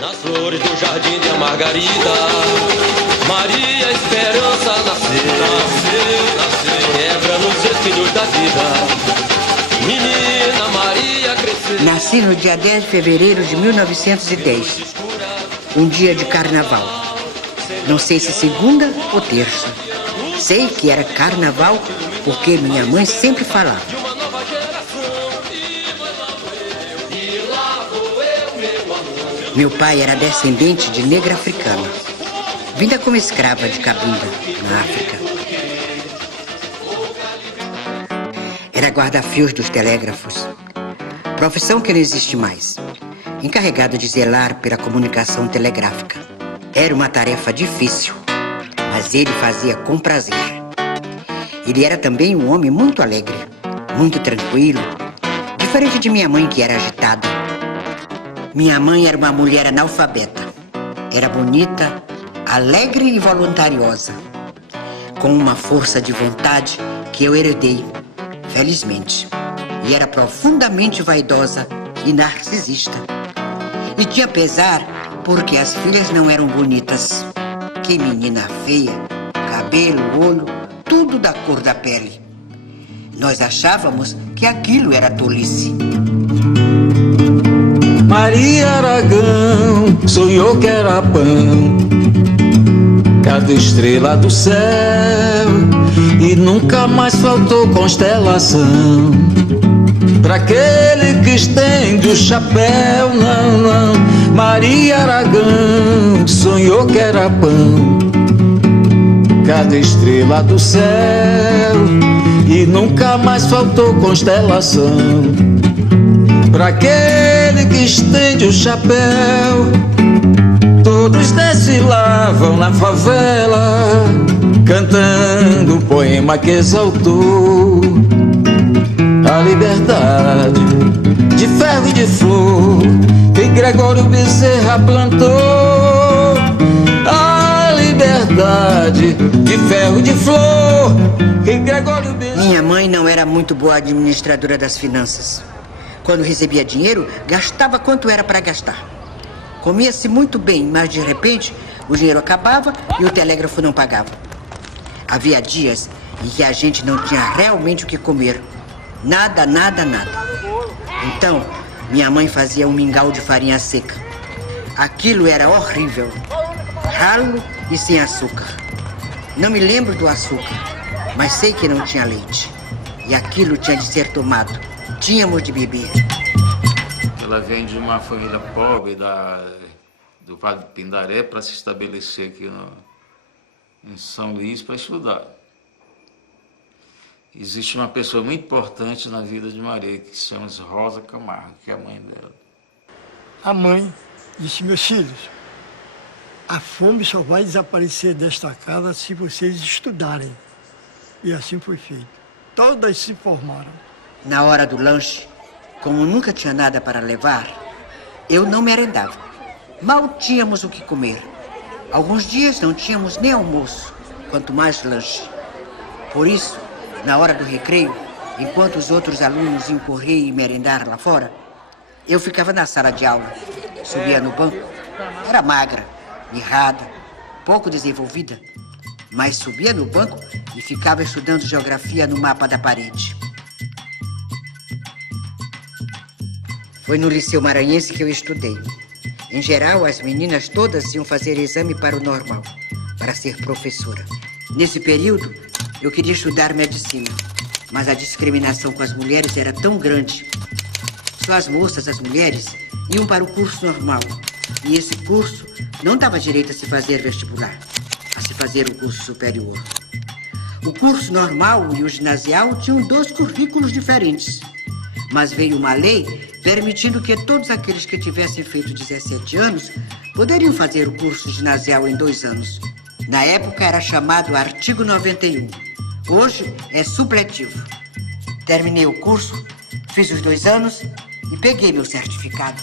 Nas flores do jardim de Margarida, Maria Esperança nasceu, quebra nos espinhos da vida. Menina Maria cresceu. Nasci no dia 10 de fevereiro de 1910, um dia de carnaval. Não sei se segunda ou terça. Sei que era carnaval porque minha mãe sempre falava. Meu pai era descendente de negra africana, vinda como escrava de Cabinda, na África. Era guarda-fios dos telégrafos, profissão que não existe mais, encarregado de zelar pela comunicação telegráfica. Era uma tarefa difícil, mas ele fazia com prazer. Ele era também um homem muito alegre, muito tranquilo, diferente de minha mãe, que era agitada. Minha mãe era uma mulher analfabeta. Era bonita, alegre e voluntariosa, com uma força de vontade que eu herdei, felizmente. E era profundamente vaidosa e narcisista. E tinha pesar porque as filhas não eram bonitas. Que menina feia, cabelo, olho, tudo da cor da pele. Nós achávamos que aquilo era tolice. Maria Aragão sonhou que era pão, cada estrela do céu, e nunca mais faltou constelação. Pra aquele que estende o chapéu, não, não. Maria Aragão sonhou que era pão, cada estrela do céu, e nunca mais faltou constelação. Pra aquele que estende o chapéu, todos desfilavam na favela, cantando um poema que exaltou a liberdade de ferro e de flor que Gregório Bezerra plantou. A liberdade de ferro e de flor que Gregório Bezerra... Minha mãe não era muito boa administradora das finanças. Quando recebia dinheiro, gastava quanto era para gastar. Comia-se muito bem, mas de repente o dinheiro acabava e o telégrafo não pagava. Havia dias em que a gente não tinha realmente o que comer. Nada, nada, nada. Então, minha mãe fazia um mingau de farinha seca. Aquilo era horrível. Ralo e sem açúcar. Não me lembro do açúcar, mas sei que não tinha leite. E aquilo tinha de ser tomado. Tínhamos de beber. Ela vem de uma família pobre do Vale do Pindaré para se estabelecer aqui em São Luís para estudar. Existe uma pessoa muito importante na vida de Maria, que se chama Rosa Camargo, que é a mãe dela. A mãe disse: meus filhos, a fome só vai desaparecer desta casa se vocês estudarem. E assim foi feito. Todas se formaram. Na hora do lanche, como nunca tinha nada para levar, eu não merendava. Mal tínhamos o que comer. Alguns dias não tínhamos nem almoço, quanto mais lanche. Por isso, na hora do recreio, enquanto os outros alunos iam correr e merendar lá fora, eu ficava na sala de aula, subia no banco. Era magra, mirrada, pouco desenvolvida, mas subia no banco e ficava estudando geografia no mapa da parede. Foi no Liceu Maranhense que eu estudei. Em geral, as meninas todas iam fazer exame para o normal, para ser professora. Nesse período, eu queria estudar medicina, mas a discriminação com as mulheres era tão grande. Só as moças, as mulheres, iam para o curso normal. E esse curso não dava direito a se fazer vestibular, a se fazer o curso superior. O curso normal e o ginasial tinham 2 currículos diferentes. Mas veio uma lei permitindo que todos aqueles que tivessem feito 17 anos poderiam fazer o curso ginasial em 2 anos. Na época era chamado Artigo 91. Hoje é supletivo. Terminei o curso, fiz os 2 anos e peguei meu certificado.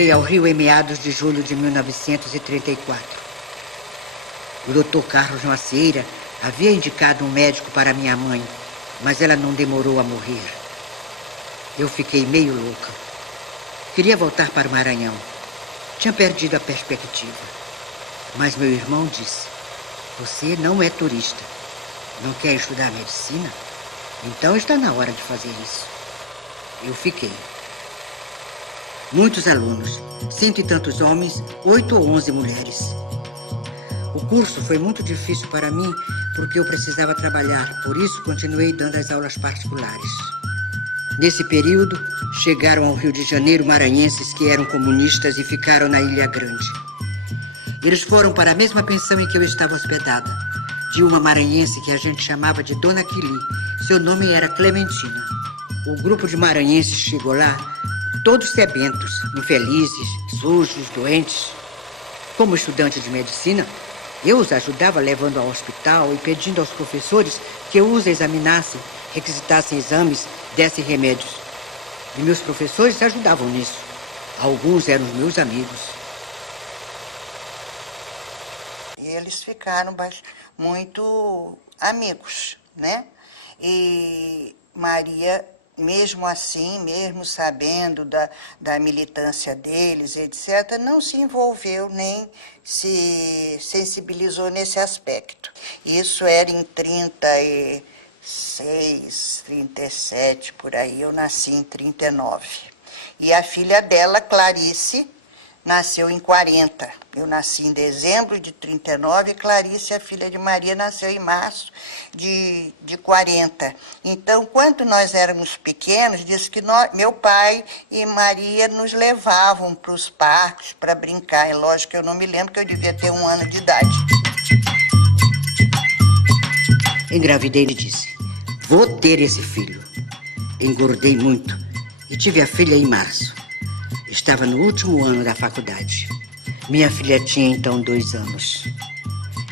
Cheguei ao Rio em meados de julho de 1934. O doutor Carlos Macieira havia indicado um médico para minha mãe, mas ela não demorou a morrer. Eu fiquei meio louca. Queria voltar para o Maranhão. Tinha perdido a perspectiva. Mas meu irmão disse: você não é turista. Não quer estudar medicina? Então está na hora de fazer isso. Eu fiquei. Muitos alunos, 100 e tantos homens, 8 ou 11 mulheres. O curso foi muito difícil para mim porque eu precisava trabalhar, por isso continuei dando as aulas particulares. Nesse período, chegaram ao Rio de Janeiro maranhenses que eram comunistas e ficaram na Ilha Grande. Eles foram para a mesma pensão em que eu estava hospedada, de uma maranhense que a gente chamava de Dona Quili. Seu nome era Clementina. O grupo de maranhenses chegou lá, todos sebentos, infelizes, sujos, doentes. Como estudante de medicina, eu os ajudava levando ao hospital e pedindo aos professores que eu os examinassem, requisitassem exames, dessem remédios. E meus professores ajudavam nisso. Alguns eram os meus amigos. E eles ficaram muito amigos, né? E Maria, mesmo assim, mesmo sabendo da militância deles, etc., não se envolveu nem se sensibilizou nesse aspecto. Isso era em 36, 37, por aí. Eu nasci em 39. E a filha dela, Clarice, nasceu em 40. Eu nasci em dezembro de 39 e Clarice, a filha de Maria, nasceu em março de 40. Então, quando nós éramos pequenos, diz que meu pai e Maria nos levavam para os parques para brincar. É lógico que eu não me lembro, que eu devia ter 1 ano de idade. Engravidei e disse: vou ter esse filho. Engordei muito e tive a filha em março. Estava no último ano da faculdade. Minha filha tinha então 2 anos.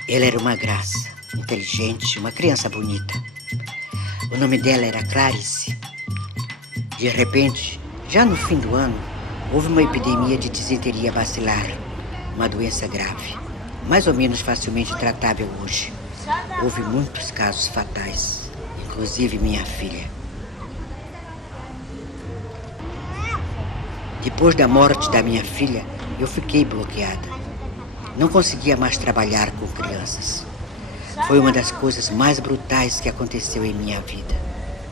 Ela era uma graça, inteligente, uma criança bonita. O nome dela era Clarice. De repente, já no fim do ano, houve uma epidemia de disenteria bacilar, uma doença grave, mais ou menos facilmente tratável hoje. Houve muitos casos fatais, inclusive minha filha. Depois da morte da minha filha, eu fiquei bloqueada. Não conseguia mais trabalhar com crianças. Foi uma das coisas mais brutais que aconteceu em minha vida.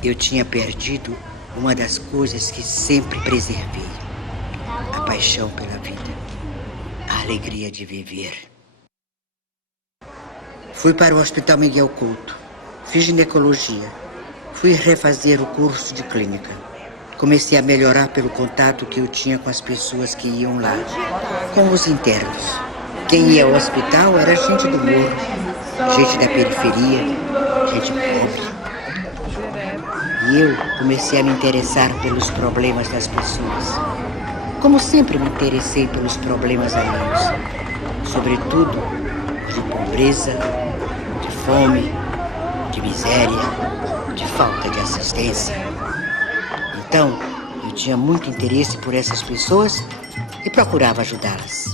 Eu tinha perdido uma das coisas que sempre preservei: a paixão pela vida, a alegria de viver. Fui para o Hospital Miguel Couto, fiz ginecologia, fui refazer o curso de clínica. Comecei a melhorar pelo contato que eu tinha com as pessoas que iam lá, com os internos. Quem ia ao hospital era gente do morro, gente da periferia, gente pobre. E eu comecei a me interessar pelos problemas das pessoas. Como sempre me interessei pelos problemas alheios, sobretudo de pobreza, de fome, de miséria, de falta de assistência. Então, eu tinha muito interesse por essas pessoas e procurava ajudá-las.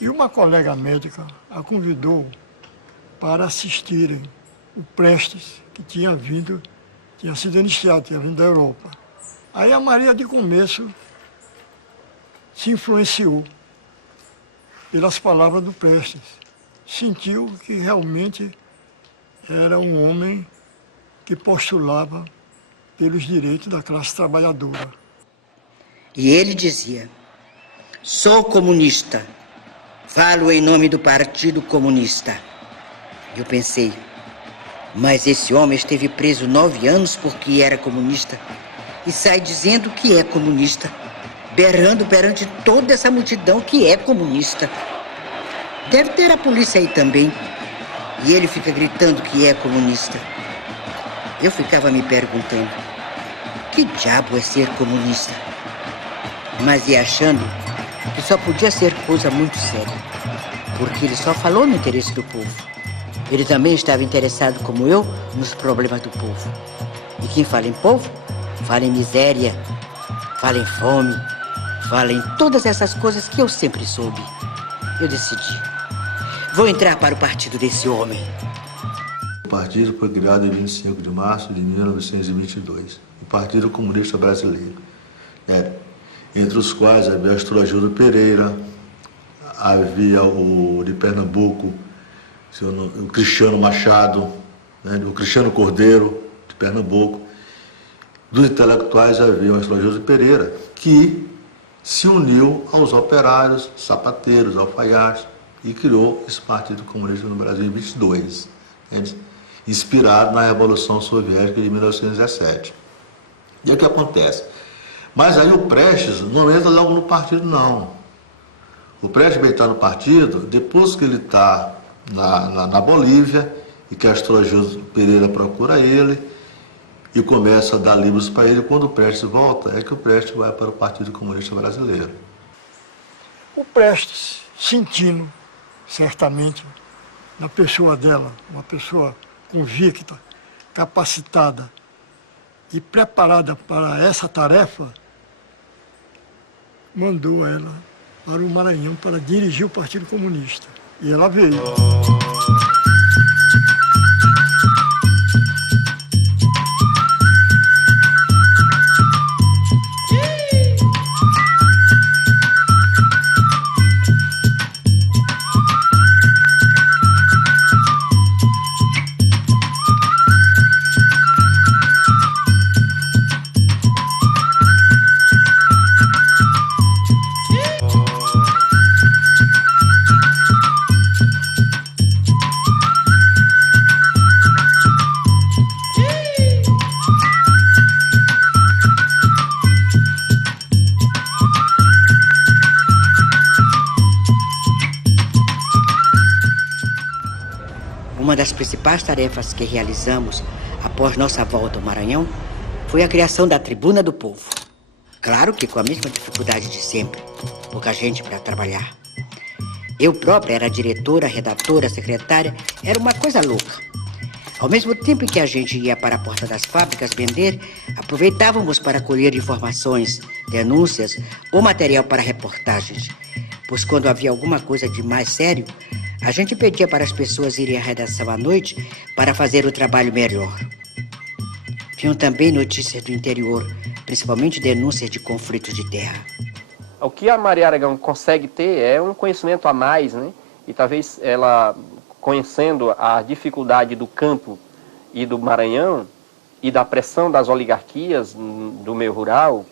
E uma colega médica a convidou para assistirem o Prestes, que tinha sido iniciado, tinha vindo da Europa. Aí a Maria, de começo, se influenciou pelas palavras do Prestes. Sentiu que realmente era um homem que postulava pelos direitos da classe trabalhadora. E ele dizia: sou comunista, falo em nome do Partido Comunista. Eu pensei, mas esse homem esteve preso 9 anos porque era comunista e sai dizendo que é comunista, berrando perante toda essa multidão que é comunista. Deve ter a polícia aí também, e ele fica gritando que é comunista. Eu ficava me perguntando, que diabo é ser comunista? Mas ia achando que só podia ser coisa muito séria, porque ele só falou no interesse do povo. Ele também estava interessado, como eu, nos problemas do povo. E quem fala em povo, fala em miséria, fala em fome, fala em todas essas coisas que eu sempre soube. Eu decidi. Vou entrar para o partido desse homem. O partido foi criado em 25 de março de 1922. O Partido Comunista Brasileiro. Entre os quais havia Astor Ajuda Pereira, havia o de Pernambuco, o Cristiano Machado, o Cristiano Cordeiro, de Pernambuco. Dos intelectuais havia o Astor Ajuda Pereira, que se uniu aos operários, sapateiros, alfaiates, e criou esse Partido Comunista no Brasil em 22, inspirado na Revolução Soviética de 1917. E o que acontece? Mas aí o Prestes não entra logo no partido, não. O Prestes vai estar no partido depois que ele está na Bolívia e que Astor Ajuda Pereira procura ele e começa a dar livros para ele. Quando o Prestes volta, é que o Prestes vai para o Partido Comunista Brasileiro. O Prestes, sentindo, certamente, na pessoa dela, uma pessoa convicta, capacitada e preparada para essa tarefa, mandou ela para o Maranhão para dirigir o Partido Comunista. E ela veio. Uma das principais tarefas que realizamos após nossa volta ao Maranhão foi a criação da Tribuna do Povo. Claro que com a mesma dificuldade de sempre, pouca gente para trabalhar. Eu própria era diretora, redatora, secretária, era uma coisa louca. Ao mesmo tempo em que a gente ia para a porta das fábricas vender, aproveitávamos para colher informações, denúncias ou material para reportagens. Pois quando havia alguma coisa de mais sério, a gente pedia para as pessoas irem à redação à noite para fazer o trabalho melhor. Tinham também notícias do interior, principalmente denúncias de conflitos de terra. O que a Maria Aragão consegue ter é um conhecimento a mais, né? E talvez ela, conhecendo a dificuldade do campo e do Maranhão e da pressão das oligarquias do meio rural,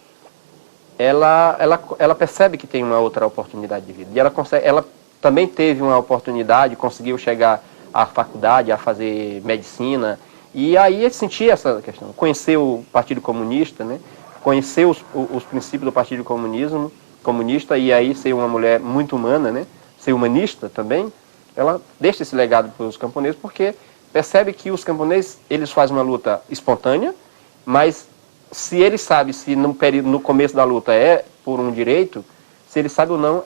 ela percebe que tem uma outra oportunidade de vida. E ela também teve uma oportunidade, conseguiu chegar à faculdade, a fazer medicina, e aí sentia essa questão, conhecer o Partido Comunista, né? Conhecer os princípios do Partido Comunista, e aí ser uma mulher muito humana, né? Ser humanista também, ela deixa esse legado para os camponeses, porque percebe que os camponeses, eles fazem uma luta espontânea, mas se ele sabe se no começo da luta é por um direito, se ele sabe ou não,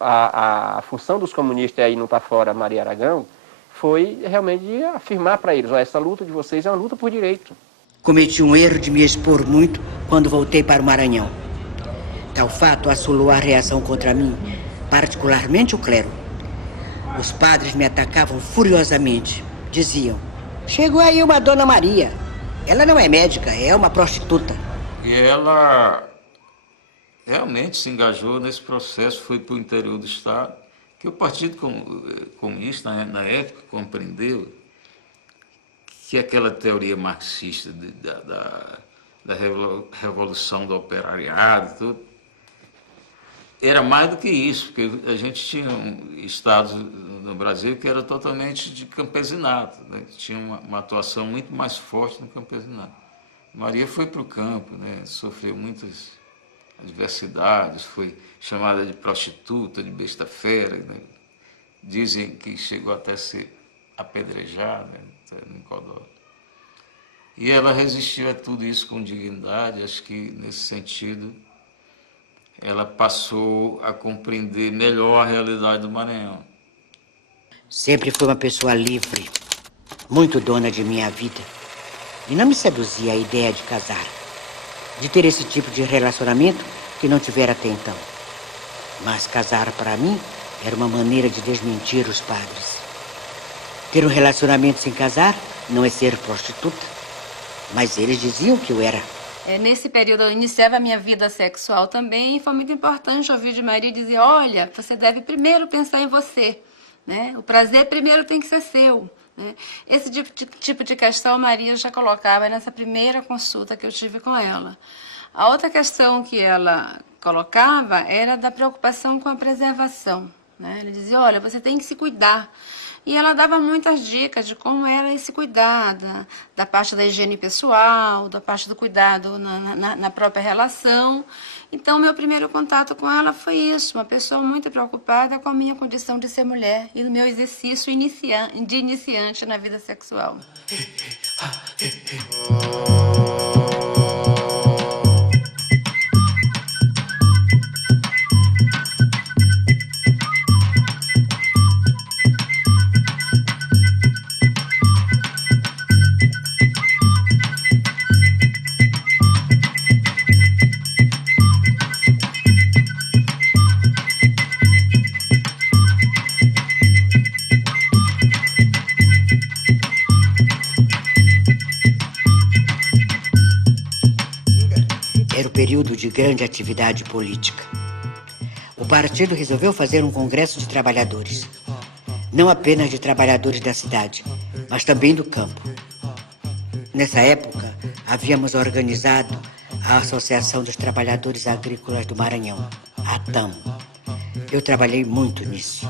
a função dos comunistas, aí não está fora Maria Aragão, foi realmente de afirmar para eles, essa luta de vocês é uma luta por direito. Cometi um erro de me expor muito quando voltei para o Maranhão. Tal fato assolou a reação contra mim, particularmente o clero. Os padres me atacavam furiosamente. Diziam, chegou aí uma Dona Maria. Ela não é médica, é uma prostituta. E ela realmente se engajou nesse processo, foi para o interior do Estado, que o Partido Comunista, na época, compreendeu que aquela teoria marxista da revolução do operariado, tudo, era mais do que isso, porque a gente tinha estados no Brasil que era totalmente de campesinato, né? Tinha uma atuação muito mais forte no campesinato. Maria foi para o campo, né? Sofreu muitas adversidades, foi chamada de prostituta, de besta-fera, né? Dizem que chegou até a ser apedrejada, né? No Codó. E ela resistiu a tudo isso com dignidade. Acho que nesse sentido ela passou a compreender melhor a realidade do Maranhão. Sempre fui uma pessoa livre, muito dona de minha vida. E não me seduzia a ideia de casar. de ter esse tipo de relacionamento que não tivera até então. Mas casar para mim era uma maneira de desmentir os padres. Ter um relacionamento sem casar não é ser prostituta, mas eles diziam que eu era. Nesse período eu iniciava a minha vida sexual também e foi muito importante ouvir de Maria dizer, olha, você deve primeiro pensar em você, né? O prazer primeiro tem que ser seu. Né? Esse tipo de questão Maria já colocava nessa primeira consulta que eu tive com ela. A outra questão que ela colocava era da preocupação com a preservação. Né? Ela dizia, olha, você tem que se cuidar. E ela dava muitas dicas de como era esse cuidado, da parte da higiene pessoal, da parte do cuidado na própria relação. Então, meu primeiro contato com ela foi isso, uma pessoa muito preocupada com a minha condição de ser mulher e no meu exercício de iniciante na vida sexual. Período de grande atividade política. O partido resolveu fazer um congresso de trabalhadores. Não apenas de trabalhadores da cidade, mas também do campo. Nessa época, havíamos organizado a Associação dos Trabalhadores Agrícolas do Maranhão, a ATAM. Eu trabalhei muito nisso.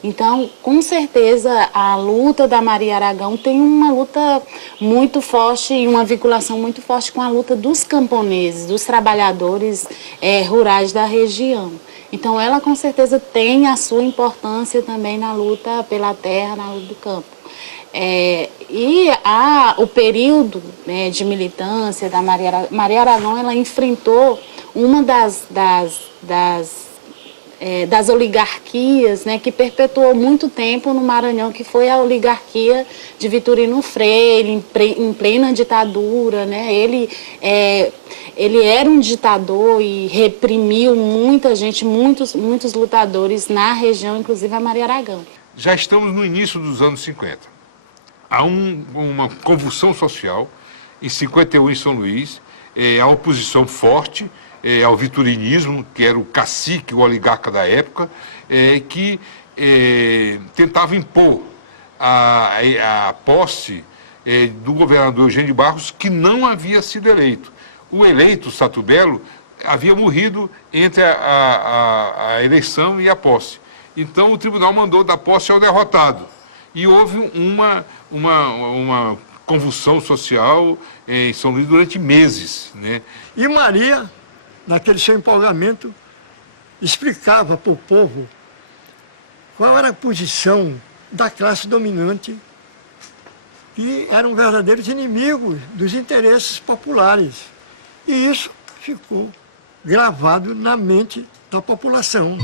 Então, com certeza, a luta da Maria Aragão tem uma luta muito forte e uma vinculação muito forte com a luta dos camponeses, dos trabalhadores rurais da região. Então, ela com certeza tem a sua importância também na luta pela terra, na luta do campo. O período de militância da Maria Aragão, ela enfrentou uma das oligarquias, né, que perpetuou muito tempo no Maranhão, que foi a oligarquia de Vitorino Freire, em plena ditadura. Né? Ele era um ditador e reprimiu muita gente, muitos lutadores na região, inclusive a Maria Aragão. Já estamos no início dos anos 50. Há uma convulsão social. Em 51, em São Luís, a oposição forte ao vitorinismo, que era o cacique, o oligarca da época, que tentava impor a posse do governador Eugênio de Barros, que não havia sido eleito. O eleito, Sato Belo, havia morrido entre a eleição e a posse. Então, o tribunal mandou dar posse ao derrotado. E houve uma convulsão social em São Luís durante meses. Né? E Maria, naquele seu empolgamento, explicava para o povo qual era a posição da classe dominante, que eram verdadeiros inimigos dos interesses populares. E isso ficou gravado na mente da população.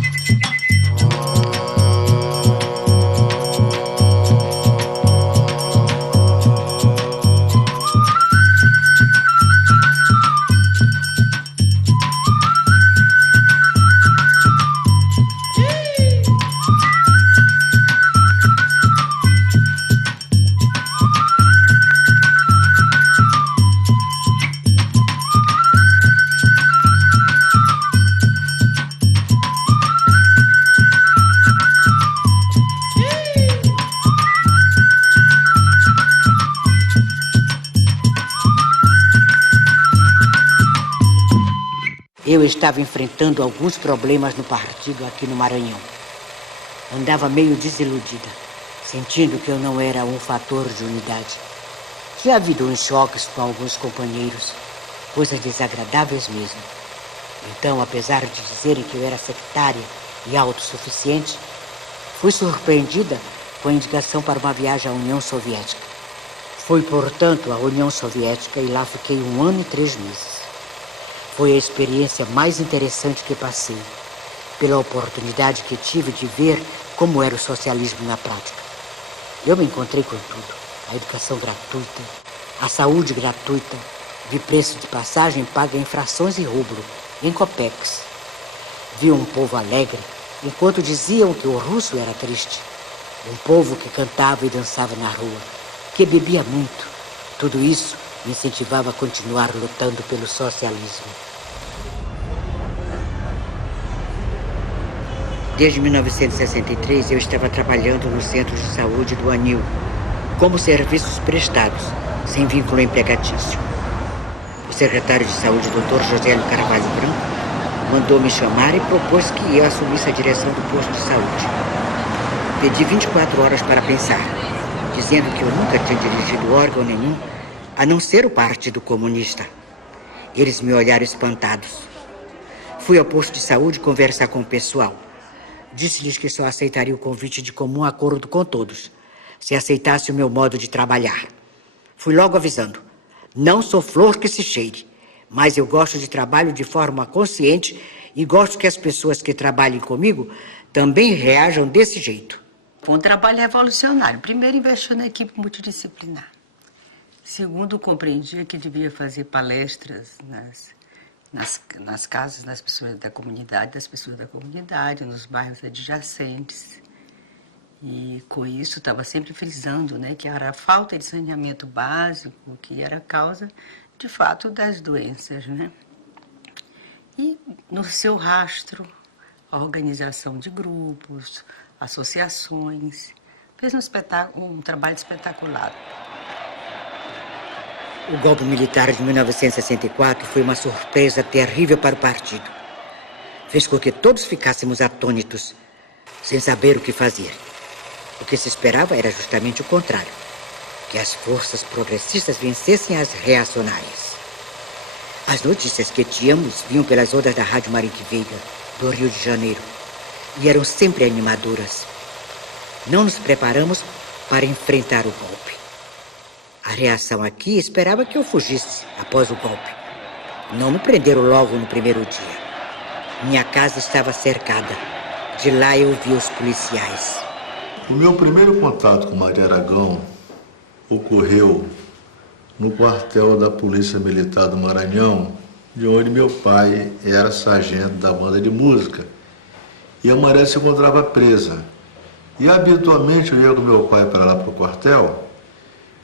Eu estava enfrentando alguns problemas no partido aqui no Maranhão. Andava meio desiludida, sentindo que eu não era um fator de unidade. Tinha havido uns choques com alguns companheiros, coisas desagradáveis mesmo. Então, apesar de dizerem que eu era sectária e autossuficiente, fui surpreendida com a indicação para uma viagem à União Soviética. Fui, portanto, à União Soviética e lá fiquei 1 ano e 3 meses. Foi a experiência mais interessante que passei, pela oportunidade que tive de ver como era o socialismo na prática. Eu me encontrei com tudo: a educação gratuita, a saúde gratuita, Vi preço de passagem paga em frações e rublo, em copex. Vi um povo alegre, enquanto diziam que o russo era triste. Um povo que cantava e dançava na rua, que bebia muito. Tudo isso me incentivava a continuar lutando pelo socialismo. Desde 1963, eu estava trabalhando no Centro de Saúde do Anil, como serviços prestados, sem vínculo empregatício. O secretário de Saúde, Dr. José Carvalho Branco, mandou me chamar e propôs que eu assumisse a direção do posto de saúde. Pedi 24 horas para pensar, dizendo que eu nunca tinha dirigido órgão nenhum, a não ser o Partido Comunista. Eles me olharam espantados. Fui ao posto de saúde conversar com o pessoal. Disse-lhes que só aceitaria o convite de comum acordo com todos, se aceitasse o meu modo de trabalhar. Fui logo avisando. Não sou flor que se cheire, mas eu gosto de trabalho de forma consciente e gosto que as pessoas que trabalhem comigo também reajam desse jeito. Foi um trabalho revolucionário. Primeiro, investiu na equipe multidisciplinar. Segundo, compreendia que devia fazer palestras nas casas das pessoas da comunidade, nos bairros adjacentes. E com isso estava sempre frisando, né, que era a falta de saneamento básico, que era a causa, de fato, das doenças, né? E no seu rastro, a organização de grupos, associações, fez um trabalho espetacular. O golpe militar de 1964 foi uma surpresa terrível para o partido. Fez com que todos ficássemos atônitos, sem saber o que fazer. O que se esperava era justamente o contrário, que as forças progressistas vencessem as reacionárias. As notícias que tínhamos vinham pelas ondas da Rádio Marinque Veiga, do Rio de Janeiro, e eram sempre animadoras. Não nos preparamos para enfrentar o golpe. A reação aqui esperava que eu fugisse após o golpe. Não me prenderam logo no primeiro dia. Minha casa estava cercada. De lá eu vi os policiais. O meu primeiro contato com Maria Aragão ocorreu no quartel da Polícia Militar do Maranhão, de onde meu pai era sargento da banda de música. E a Maria se encontrava presa. E habitualmente eu ia com meu pai para lá para o quartel.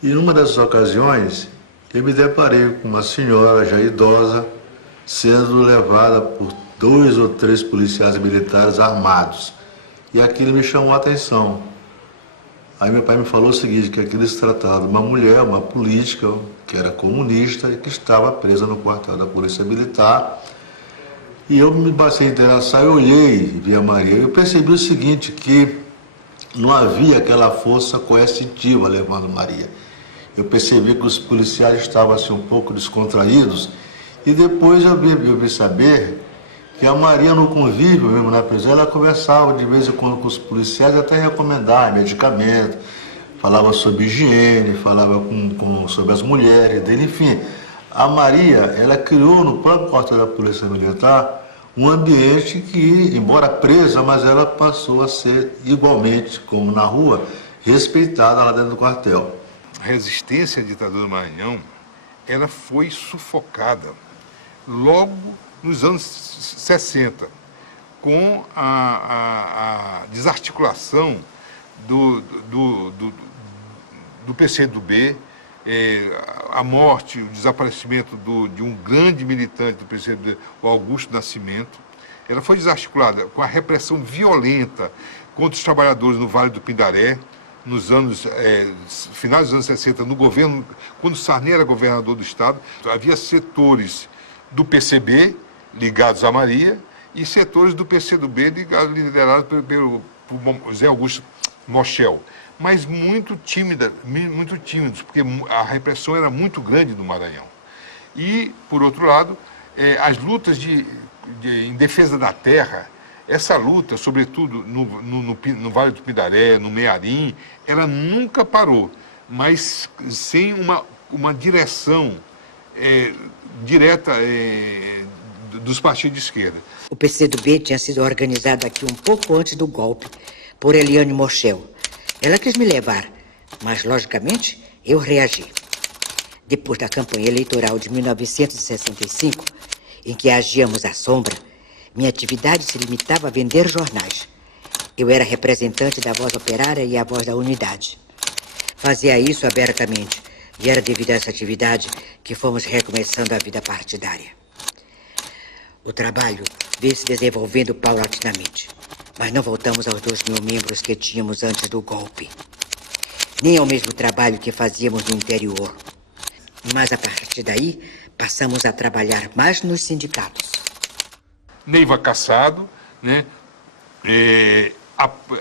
E numa dessas ocasiões, eu me deparei com uma senhora já idosa sendo levada por 2 ou 3 policiais militares armados. E aquilo me chamou a atenção. Aí meu pai me falou o seguinte, que aquilo se tratava de uma mulher, uma política, que era comunista e que estava presa no quartel da Polícia Militar. E eu me passei a interessar, eu olhei e vi a Maria. Eu percebi o seguinte, que não havia aquela força coercitiva levando Maria. Eu percebi que os policiais estavam assim um pouco descontraídos e depois eu vi saber que a Maria no convívio, mesmo na prisão, ela conversava de vez em quando com os policiais, até recomendar medicamento, falava sobre higiene, falava sobre as mulheres dele, enfim. A Maria, ela criou no próprio quartel da Polícia Militar um ambiente que, embora presa, mas ela passou a ser igualmente, como na rua, respeitada lá dentro do quartel. A resistência à ditadura do Maranhão, ela foi sufocada logo nos anos 60, com a desarticulação do PCdoB, a morte, o desaparecimento de um grande militante do PCdoB, o Augusto Nascimento. Ela foi desarticulada com a repressão violenta contra os trabalhadores no Vale do Pindaré, nos anos, finais dos anos 60, no governo, quando Sarney era governador do estado. Havia setores do PCB ligados a Maria e setores do PCdoB liderados pelo José Augusto Moschel, mas muito tímidos, porque a repressão era muito grande no Maranhão. E, por outro lado, as lutas em defesa da terra, essa luta, sobretudo no Vale do Pindaré, no Mearim, ela nunca parou, mas sem uma direção direta dos partidos de esquerda. O PCdoB tinha sido organizado aqui um pouco antes do golpe, por Eliane Moschel. Ela quis me levar, mas, logicamente, eu reagi. Depois da campanha eleitoral de 1965, em que agíamos à sombra, minha atividade se limitava a vender jornais. Eu era representante da Voz Operária e a Voz da Unidade. Fazia isso abertamente, e era devido a essa atividade que fomos recomeçando a vida partidária. O trabalho veio se desenvolvendo paulatinamente, mas não voltamos aos 2.000 membros que tínhamos antes do golpe, nem ao mesmo trabalho que fazíamos no interior. Mas a partir daí, passamos a trabalhar mais nos sindicatos. Neiva Cassado, né,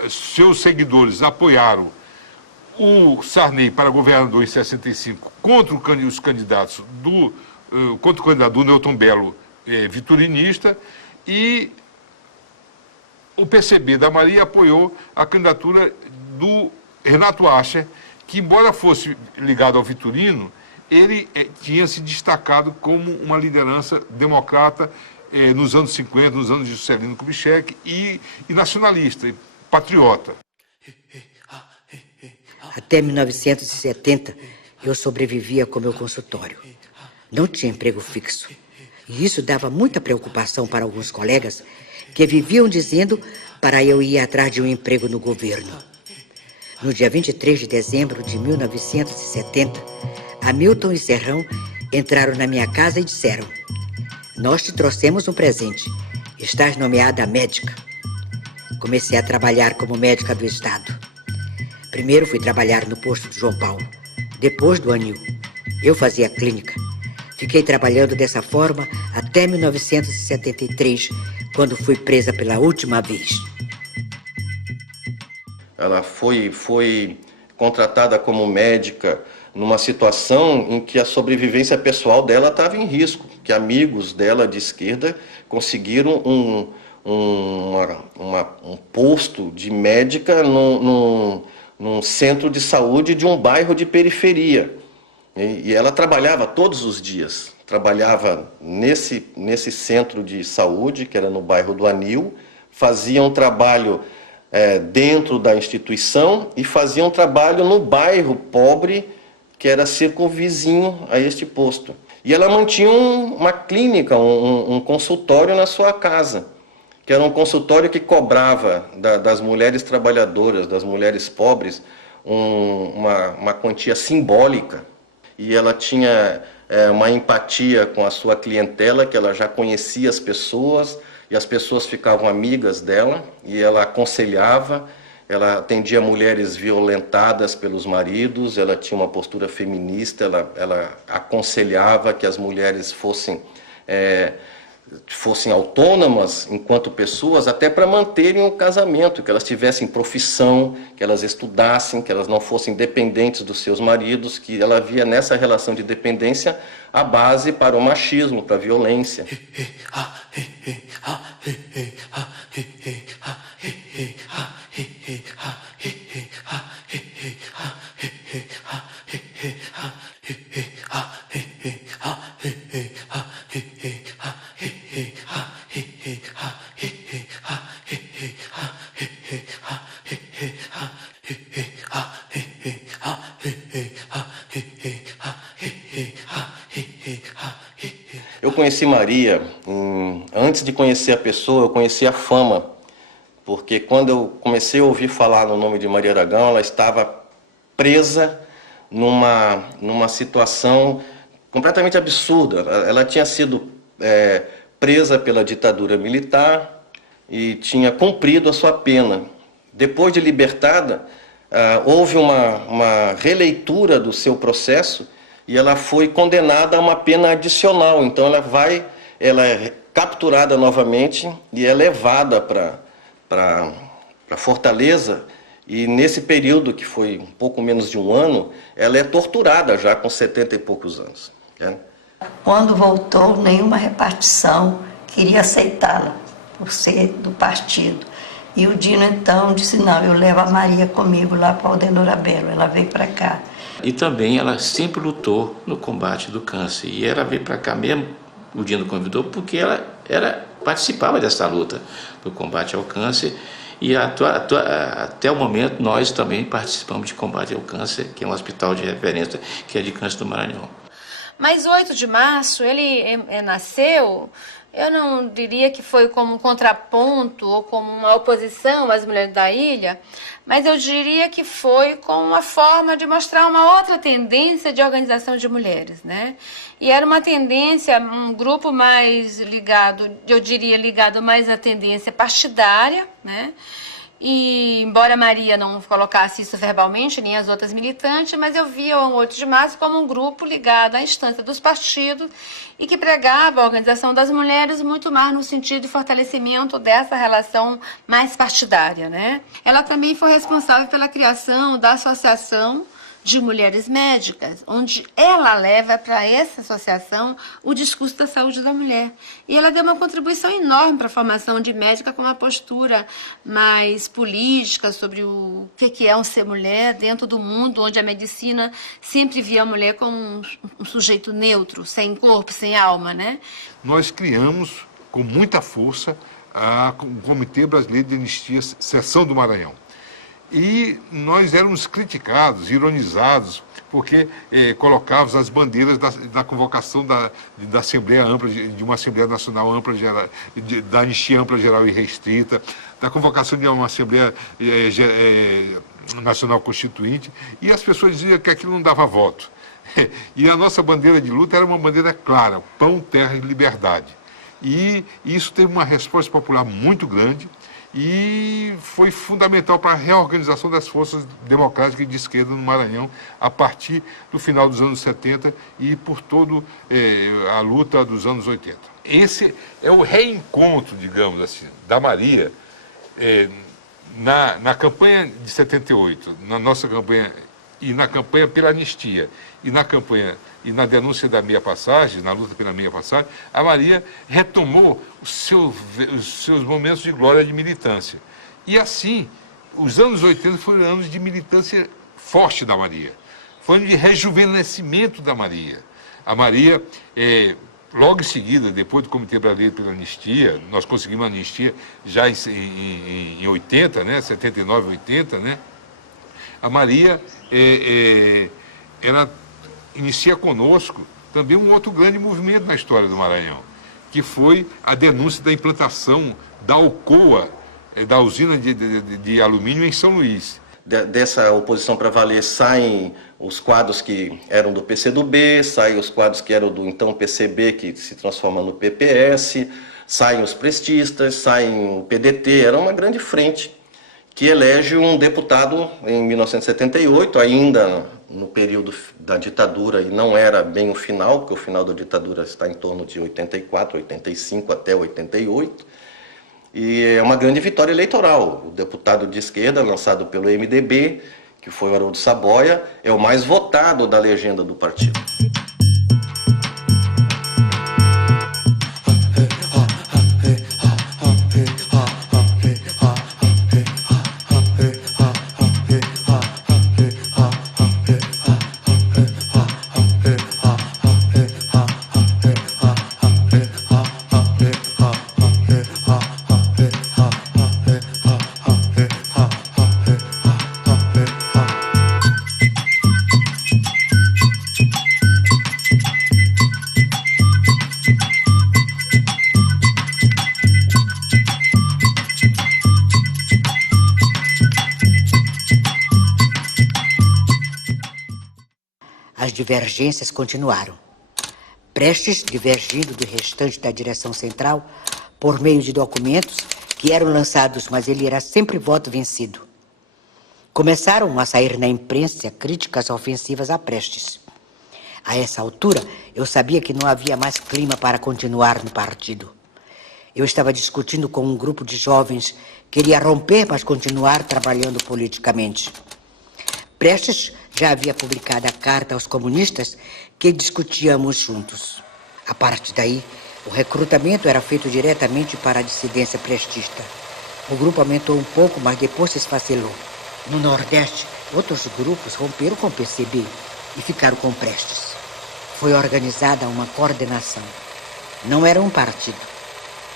seus seguidores apoiaram o Sarney para governador em 65 contra os candidatos contra o candidato do Newton Belo, viturinista, e o PCB da Maria apoiou a candidatura do Renato Acher, que, embora fosse ligado ao Vitorino, ele tinha se destacado como uma liderança democrata nos anos 50, nos anos de Juscelino Kubitschek, e nacionalista, e patriota. Até 1970, eu sobrevivia com meu consultório. Não tinha emprego fixo. E isso dava muita preocupação para alguns colegas que viviam dizendo para eu ir atrás de um emprego no governo. No dia 23 de dezembro de 1970, Hamilton e Serrão entraram na minha casa e disseram: "Nós te trouxemos um presente. Estás nomeada médica." Comecei a trabalhar como médica do Estado. Primeiro fui trabalhar no posto de João Paulo, depois do Anil. Eu fazia clínica. Fiquei trabalhando dessa forma até 1973, quando fui presa pela última vez. Ela foi contratada como médica numa situação em que a sobrevivência pessoal dela estava em risco, que amigos dela de esquerda conseguiram um posto de médica num centro de saúde de um bairro de periferia. E ela trabalhava todos os dias, trabalhava nesse centro de saúde, que era no bairro do Anil, fazia um trabalho dentro da instituição e fazia um trabalho no bairro pobre, que era circunvizinho a este posto. E ela mantinha uma clínica, um consultório na sua casa, que era um consultório que cobrava das mulheres trabalhadoras, das mulheres pobres, uma quantia simbólica. E ela tinha uma empatia com a sua clientela, que ela já conhecia as pessoas, e as pessoas ficavam amigas dela, e ela aconselhava, ela atendia mulheres violentadas pelos maridos, ela tinha uma postura feminista, ela aconselhava que as mulheres fossem autônomas enquanto pessoas, até para manterem o casamento, que elas tivessem profissão, que elas estudassem, que elas não fossem dependentes dos seus maridos, que ela via nessa relação de dependência a base para o machismo, para a violência. Eu conheci Maria, antes de conhecer a pessoa, eu conheci a fama, porque quando eu comecei a ouvir falar no nome de Maria Aragão, ela estava presa numa situação completamente absurda. Ela tinha sido presa pela ditadura militar e tinha cumprido a sua pena. Depois de libertada, houve uma releitura do seu processo e ela foi condenada a uma pena adicional. Então ela é capturada novamente e é levada para Fortaleza, e nesse período, que foi um pouco menos de um ano, ela é torturada já com 70 e poucos anos. Quando voltou, nenhuma repartição queria aceitá-la, por ser do partido. E o Dino, então, disse: não, eu levo a Maria comigo lá para Aldenor Belo. Ela veio para cá. E também ela sempre lutou no combate do câncer. E ela veio para cá mesmo, o Dino convidou, porque ela participava dessa luta do combate ao câncer. E até o momento nós também participamos de combate ao câncer, que é um hospital de referência, que é de Câncer do Maranhão. Mas 8 de março, ele nasceu, eu não diria que foi como um contraponto ou como uma oposição às mulheres da ilha, mas eu diria que foi como uma forma de mostrar uma outra tendência de organização de mulheres, né? E era uma tendência, um grupo mais ligado, eu diria ligado mais à tendência partidária, né? E embora Maria não colocasse isso verbalmente, nem as outras militantes, mas eu via o 8 de março como um grupo ligado à instância dos partidos e que pregava a organização das mulheres muito mais no sentido de fortalecimento dessa relação mais partidária, né? Ela também foi responsável pela criação da Associação de Mulheres Médicas, onde ela leva para essa associação o discurso da saúde da mulher. E ela deu uma contribuição enorme para a formação de médica com uma postura mais política sobre o que é um ser mulher dentro do mundo onde a medicina sempre via a mulher como um sujeito neutro, sem corpo, sem alma, né? Nós criamos com muita força o Comitê Brasileiro de Anistia Seção do Maranhão. E nós éramos criticados, ironizados, porque colocávamos as bandeiras da convocação da Assembleia Ampla, de uma Assembleia Nacional Ampla, da Anistia Ampla Geral e Restrita, da convocação de uma Assembleia Nacional Constituinte, e as pessoas diziam que aquilo não dava voto. E a nossa bandeira de luta era uma bandeira clara, pão, terra e liberdade. E isso teve uma resposta popular muito grande, e foi fundamental para a reorganização das forças democráticas de esquerda no Maranhão a partir do final dos anos 70 e por toda a luta dos anos 80. Esse é o reencontro, digamos assim, da Maria na campanha de 78, na nossa campanha e na campanha pela anistia e na campanha e na denúncia da meia passagem, na luta pela meia passagem, a Maria retomou os seus momentos de glória de militância. E assim, os anos 80 foram anos de militância forte da Maria. Foi um ano de rejuvenescimento da Maria. A Maria, logo em seguida, depois do Comitê Brasileiro pela Anistia, nós conseguimos a anistia já em 80, né, 79, 80, né? A Maria, ela inicia conosco também um outro grande movimento na história do Maranhão, que foi a denúncia da implantação da Alcoa, da usina de alumínio em São Luís. Dessa oposição para valer saem os quadros que eram do PCdoB, saem os quadros que eram do então PCB, que se transforma no PPS, saem os prestistas, saem o PDT, era uma grande frente que elege um deputado em 1978, ainda no período da ditadura, e não era bem o final, porque o final da ditadura está em torno de 84, 85 até 88, e é uma grande vitória eleitoral. O deputado de esquerda, lançado pelo MDB, que foi o Haroldo Saboia, é o mais votado da legenda do partido. As divergências continuaram. Prestes divergindo do restante da direção central por meio de documentos que eram lançados, mas ele era sempre voto vencido. Começaram a sair na imprensa críticas ofensivas a Prestes. A essa altura, eu sabia que não havia mais clima para continuar no partido. Eu estava discutindo com um grupo de jovens que queria romper, mas continuar trabalhando politicamente. Prestes já havia publicado a carta aos comunistas que discutíamos juntos. A partir daí, o recrutamento era feito diretamente para a dissidência prestista. O grupo aumentou um pouco, mas depois se esfacelou. No Nordeste, outros grupos romperam com o PCB e ficaram com Prestes. Foi organizada uma coordenação. Não era um partido.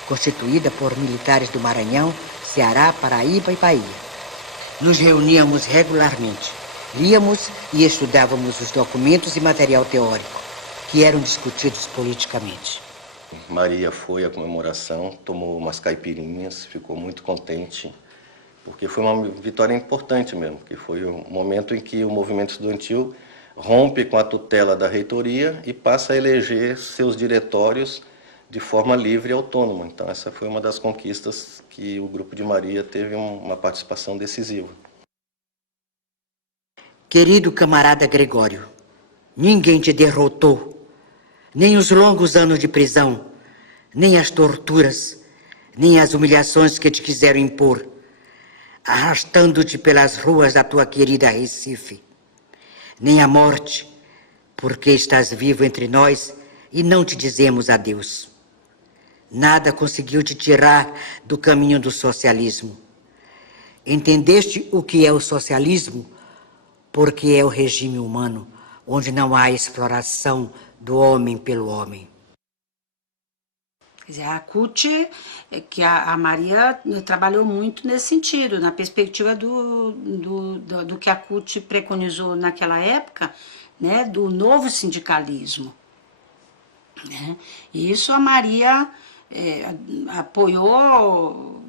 Constituída por militares do Maranhão, Ceará, Paraíba e Bahia. Nos reuníamos regularmente. Líamos e estudávamos os documentos e material teórico, que eram discutidos politicamente. Maria foi à comemoração, tomou umas caipirinhas, ficou muito contente, porque foi uma vitória importante mesmo, porque foi o momento em que o movimento estudantil rompe com a tutela da reitoria e passa a eleger seus diretórios de forma livre e autônoma. Então essa foi uma das conquistas que o Grupo de Maria teve uma participação decisiva. Querido camarada Gregório, ninguém te derrotou, nem os longos anos de prisão, nem as torturas, nem as humilhações que te quiseram impor, arrastando-te pelas ruas da tua querida Recife, nem a morte, porque estás vivo entre nós e não te dizemos adeus. Nada conseguiu te tirar do caminho do socialismo. Entendeste o que é o socialismo? Porque é o regime humano, onde não há exploração do homem pelo homem. Quer dizer, a CUT, que a Maria trabalhou muito nesse sentido, na perspectiva do que a CUT preconizou naquela época, né, do novo sindicalismo. Né? E isso a Maria apoiou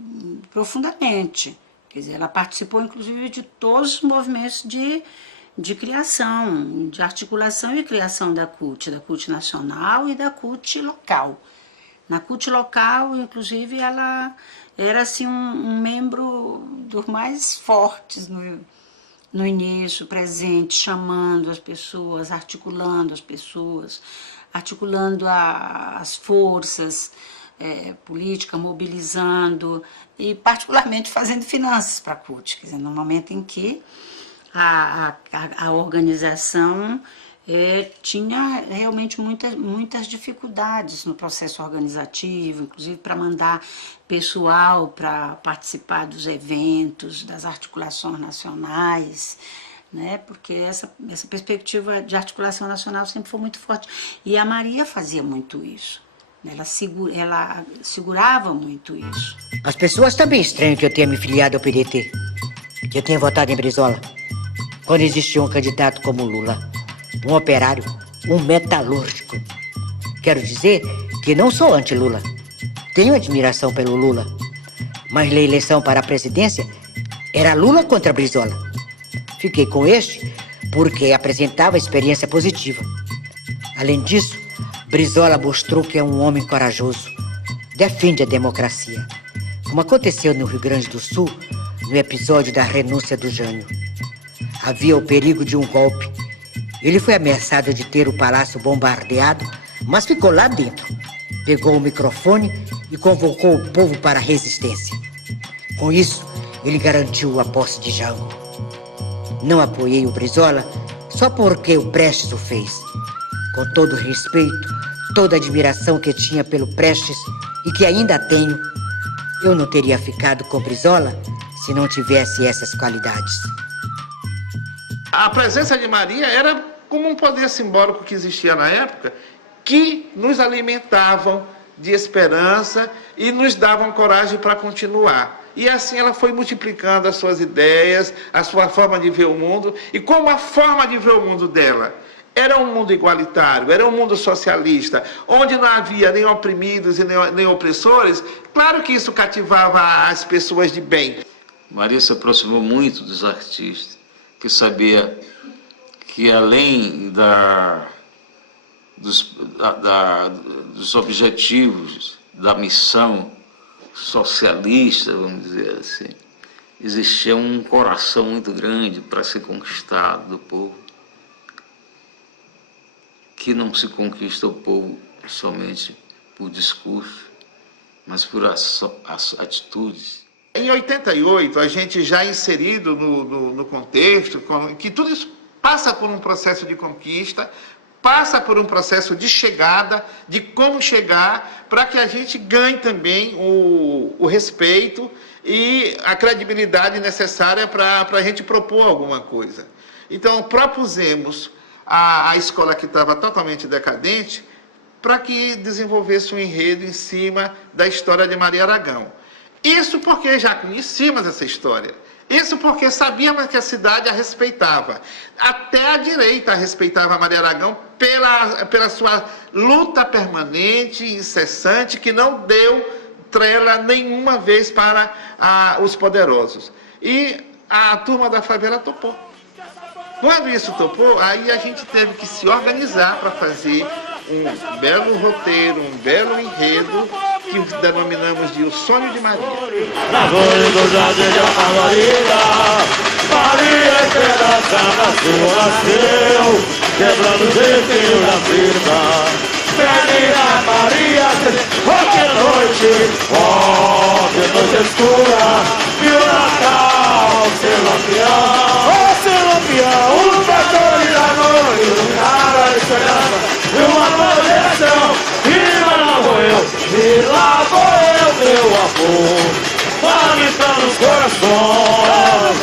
profundamente. Quer dizer, ela participou, inclusive, de todos os movimentos de criação, de articulação e criação da CUT nacional e da CUT local. Na CUT local, inclusive, ela era assim, um membro dos mais fortes no início, presente, chamando as pessoas, articulando as forças políticas, mobilizando e, particularmente, fazendo finanças para a CUT, quer dizer, no momento em que a organização tinha realmente muitas dificuldades no processo organizativo, inclusive para mandar pessoal para participar dos eventos, das articulações nacionais, né? Porque essa perspectiva de articulação nacional sempre foi muito forte. E a Maria fazia muito isso. Ela segurava muito isso. As pessoas também estranham que eu tenha me filiado ao PDT, que eu tenha votado em Brizola, quando existia um candidato como Lula, um operário, um metalúrgico. Quero dizer que não sou anti-Lula. Tenho admiração pelo Lula. Mas na eleição para a presidência, era Lula contra Brizola. Fiquei com este porque apresentava experiência positiva. Além disso, Brizola mostrou que é um homem corajoso. Defende a democracia. Como aconteceu no Rio Grande do Sul, no episódio da renúncia do Jânio. Havia o perigo de um golpe. Ele foi ameaçado de ter o palácio bombardeado, mas ficou lá dentro. Pegou o microfone e convocou o povo para a resistência. Com isso, ele garantiu a posse de Jango. Não apoiei o Brizola só porque o Prestes o fez. Com todo o respeito, toda a admiração que tinha pelo Prestes e que ainda tenho, eu não teria ficado com Brizola se não tivesse essas qualidades. A presença de Maria era como um poder simbólico que existia na época, que nos alimentavam de esperança e nos davam coragem para continuar. E assim ela foi multiplicando as suas ideias, a sua forma de ver o mundo, e como a forma de ver o mundo dela era um mundo igualitário, era um mundo socialista, onde não havia nem oprimidos e nem opressores, claro que isso cativava as pessoas de bem. Maria se aproximou muito dos artistas, que sabia que além dos objetivos da missão socialista, vamos dizer assim, existia um coração muito grande para ser conquistado do povo, que não se conquista o povo somente por discurso, mas por as atitudes. Em 88, a gente já inserido no contexto, que tudo isso passa por um processo de conquista, passa por um processo de chegada, de como chegar, para que a gente ganhe também o respeito e a credibilidade necessária para a gente propor alguma coisa. Então, propusemos a escola que estava totalmente decadente para que desenvolvesse um enredo em cima da história de Maria Aragão. Isso porque já conhecíamos essa história. Isso porque sabíamos que a cidade a respeitava. Até a direita respeitava Maria Aragão pela sua luta permanente e incessante, que não deu trela nenhuma vez para os poderosos. E a turma da favela topou. Quando isso topou, aí a gente teve que se organizar para fazer um belo roteiro, um belo enredo, que denominamos de O Sonho de Maria. Maria, esperança na sua nasceu, quebrando o jeitinho da vida. Menina Maria, ontem à noite escura, e o Natal, seu lampião, seu lampião, o pastor da noite, iluminar a esperança, e uma projeção, e lá vou eu, meu amor. Palmitando os corações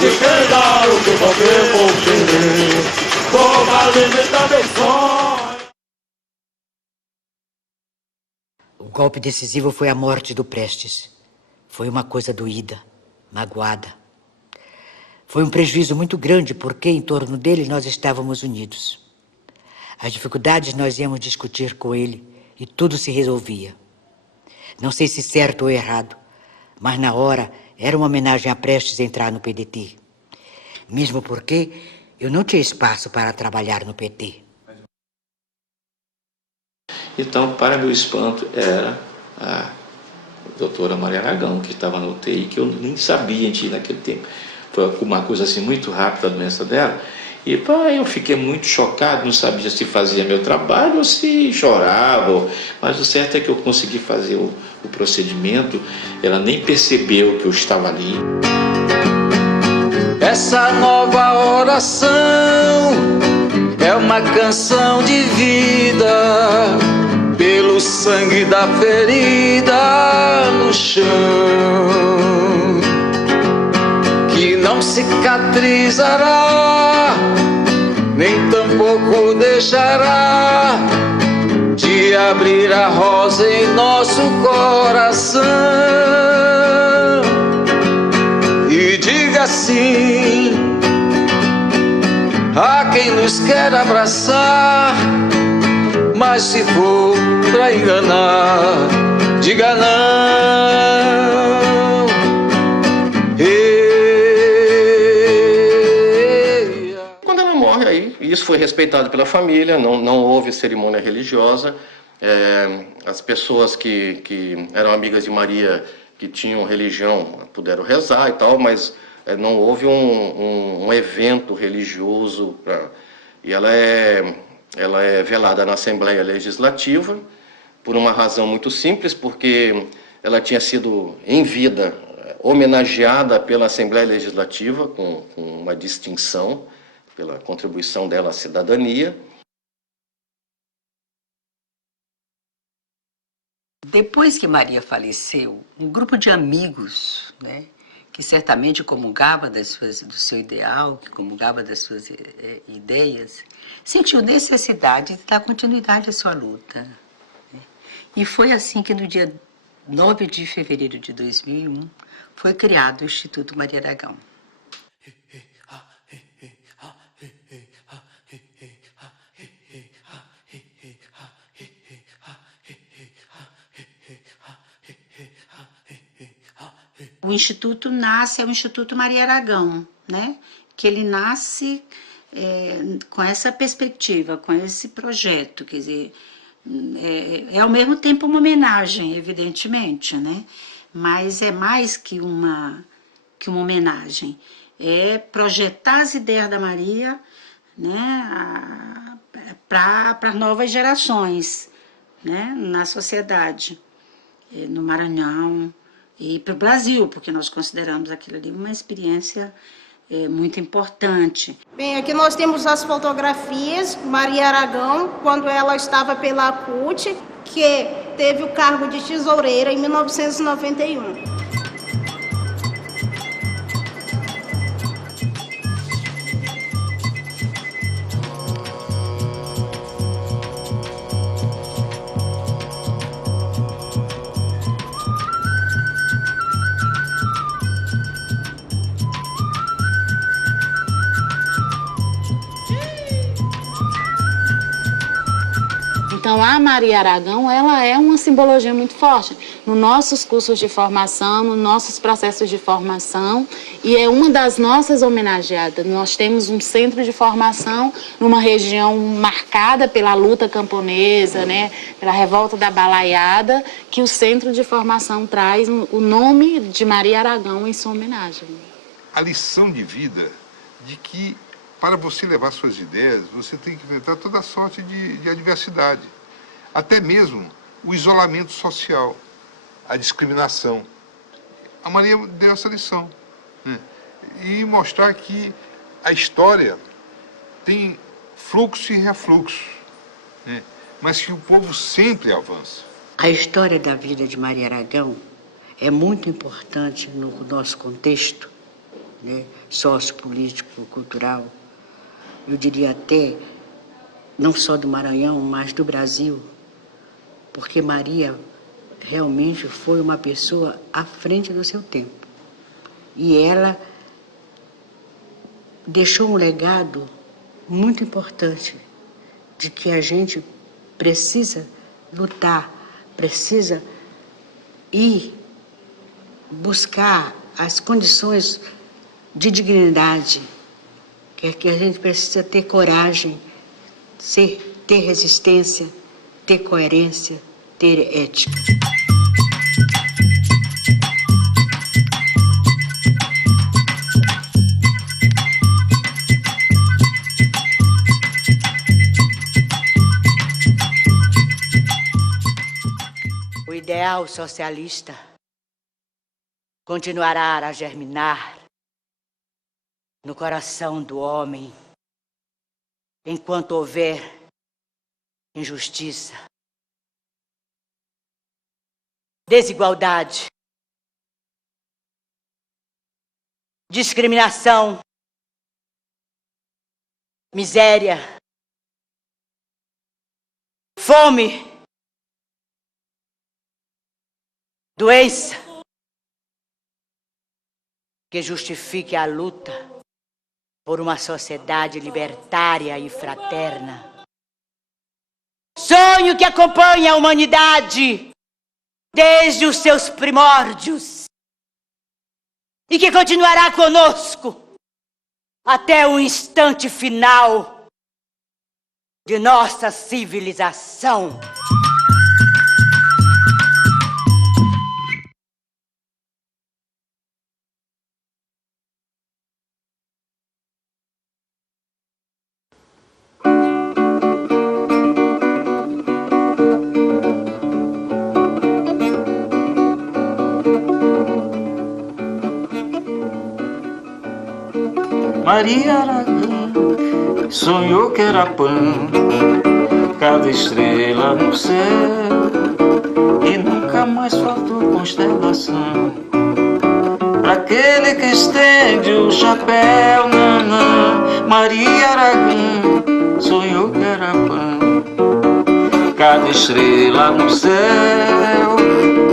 de quem dá o que qualquer povo querer, como alimentar meu sonho. O golpe decisivo foi a morte do Prestes. Foi uma coisa doída, magoada. Foi um prejuízo muito grande porque em torno dele nós estávamos unidos. As dificuldades nós íamos discutir com ele e tudo se resolvia. Não sei se certo ou errado, mas na hora era uma homenagem a Prestes entrar no PDT. Mesmo porque eu não tinha espaço para trabalhar no PT. Então, para meu espanto, era a doutora Maria Aragão, que estava no UTI, que eu nem sabia naquele tempo. Foi uma coisa assim muito rápida a doença dela. E eu fiquei muito chocado, não sabia se fazia meu trabalho ou se chorava. Mas o certo é que eu consegui fazer o procedimento, ela nem percebeu que eu estava ali. Essa nova oração é uma canção de vida, pelo sangue da ferida no chão, que não cicatrizará, nem tampouco deixará de abrir a rosa em nosso coração. E diga sim a quem nos quer abraçar, mas se for pra enganar, diga não. Quando ela morre aí, isso foi respeitado pela família, não houve cerimônia religiosa. As pessoas que eram amigas de Maria, que tinham religião, puderam rezar e tal, mas não houve um evento religioso. E ela é velada na Assembleia Legislativa por uma razão muito simples, porque ela tinha sido, em vida, homenageada pela Assembleia Legislativa com uma distinção pela contribuição dela à cidadania. Depois que Maria faleceu, um grupo de amigos, né, que certamente comungava do seu ideal, que comungava das suas ideias, sentiu necessidade de dar continuidade à sua luta. Né? E foi assim que no dia 9 de fevereiro de 2001 foi criado o Instituto Maria Aragão. O Instituto é o Instituto Maria Aragão, né? Que ele nasce com essa perspectiva, com esse projeto, quer dizer, é ao mesmo tempo uma homenagem, evidentemente, né? Mas é mais que uma homenagem, é projetar as ideias da Maria, né? Para novas gerações, né? Na sociedade, no Maranhão, e para o Brasil, porque nós consideramos aquilo ali uma experiência muito importante. Bem, aqui nós temos as fotografias de Maria Aragão, quando ela estava pela CUT, que teve o cargo de tesoureira em 1991. Então, a Maria Aragão, ela é uma simbologia muito forte nos nossos cursos de formação, nos nossos processos de formação, e é uma das nossas homenageadas. Nós temos um centro de formação numa região marcada pela luta camponesa, né, pela revolta da Balaiada, que o centro de formação traz o nome de Maria Aragão em sua homenagem. A lição de vida de que, para você levar suas ideias, você tem que enfrentar toda sorte de adversidade. Até mesmo o isolamento social, a discriminação. A Maria deu essa lição, né? E mostrar que a história tem fluxo e refluxo, né? Mas que o povo sempre avança. A história da vida de Maria Aragão é muito importante no nosso contexto, né, sociopolítico, cultural. Eu diria até, não só do Maranhão, mas do Brasil, porque Maria realmente foi uma pessoa à frente do seu tempo. E ela deixou um legado muito importante de que a gente precisa lutar, precisa ir buscar as condições de dignidade, que a gente precisa ter coragem, ter resistência, ter coerência, ter ética. O ideal socialista continuará a germinar no coração do homem enquanto houver injustiça, desigualdade, discriminação, miséria, fome, doença, que justifique a luta por uma sociedade libertária e fraterna. Sonho que acompanha a humanidade desde os seus primórdios e que continuará conosco até o instante final de nossa civilização. Maria Aragão sonhou que era pão, cada estrela no céu, e nunca mais faltou constelação. Pra aquele que estende o chapéu, nanã, Maria Aragão sonhou que era pão, cada estrela no céu,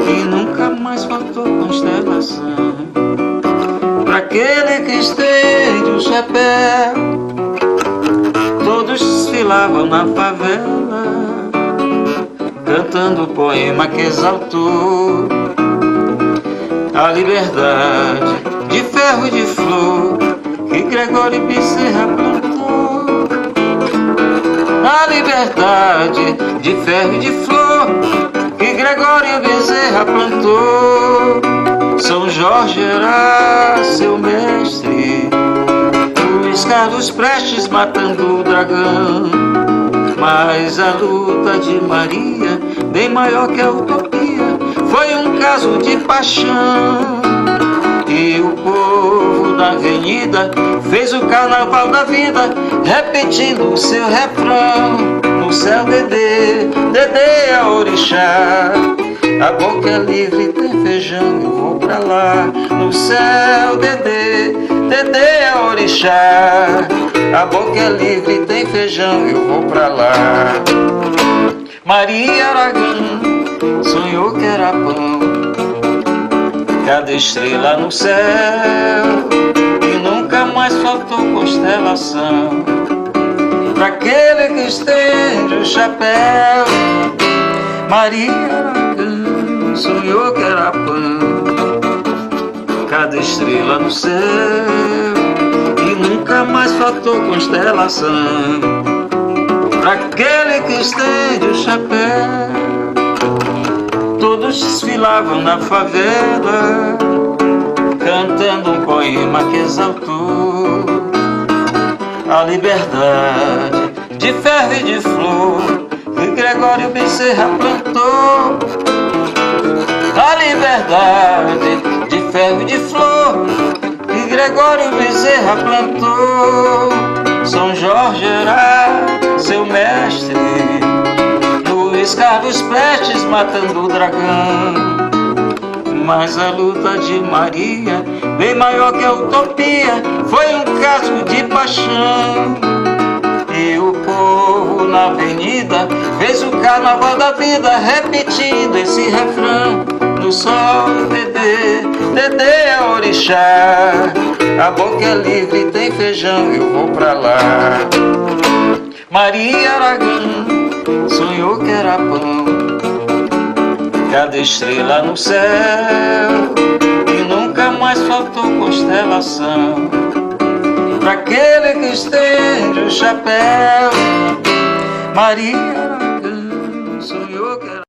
e nunca mais faltou constelação. Pra aquele que estende o chapéu, todos desfilavam na favela, cantando o poema que exaltou a liberdade de ferro e de flor que Gregório Bezerra plantou. A liberdade de ferro e de flor que Gregório Bezerra plantou. São Jorge era seu mestre, Luiz Carlos Prestes matando o dragão. Mas a luta de Maria, bem maior que a utopia, foi um caso de paixão. E o povo da avenida fez o carnaval da vida, repetindo o seu refrão. No céu, Dedê, Dedê é orixá, a boca é livre, tem feijão, eu vou pra lá. No céu, Dedê, Dedê é orixá, a boca é livre, tem feijão, eu vou pra lá. Maria Aragão sonhou que era pão, cada estrela no céu, e nunca mais faltou constelação. pra aquele que estende o chapéu. Maria Aragão sonhou que era pão, cada estrela no céu, e nunca mais faltou constelação pra aquele que estende o chapéu. Todos desfilavam na favela, cantando um poema que exaltou a liberdade de ferro e de flor que Gregório Bezerra plantou. A liberdade de ferro e de flor que Gregório Bezerra plantou. São Jorge era seu mestre, Luiz Carlos Prestes matando o dragão. Mas a luta de Maria, bem maior que a utopia, foi um caso de paixão. E o povo na avenida fez o carnaval da vida, repetindo esse refrão: no sol, Dedê, Dedê é orixá, a boca é livre, tem feijão, eu vou pra lá. Maria Aragão sonhou que era pão, cada estrela no céu, e nunca mais faltou constelação pra aquele que estende o chapéu. Maria Aragão sonhou que era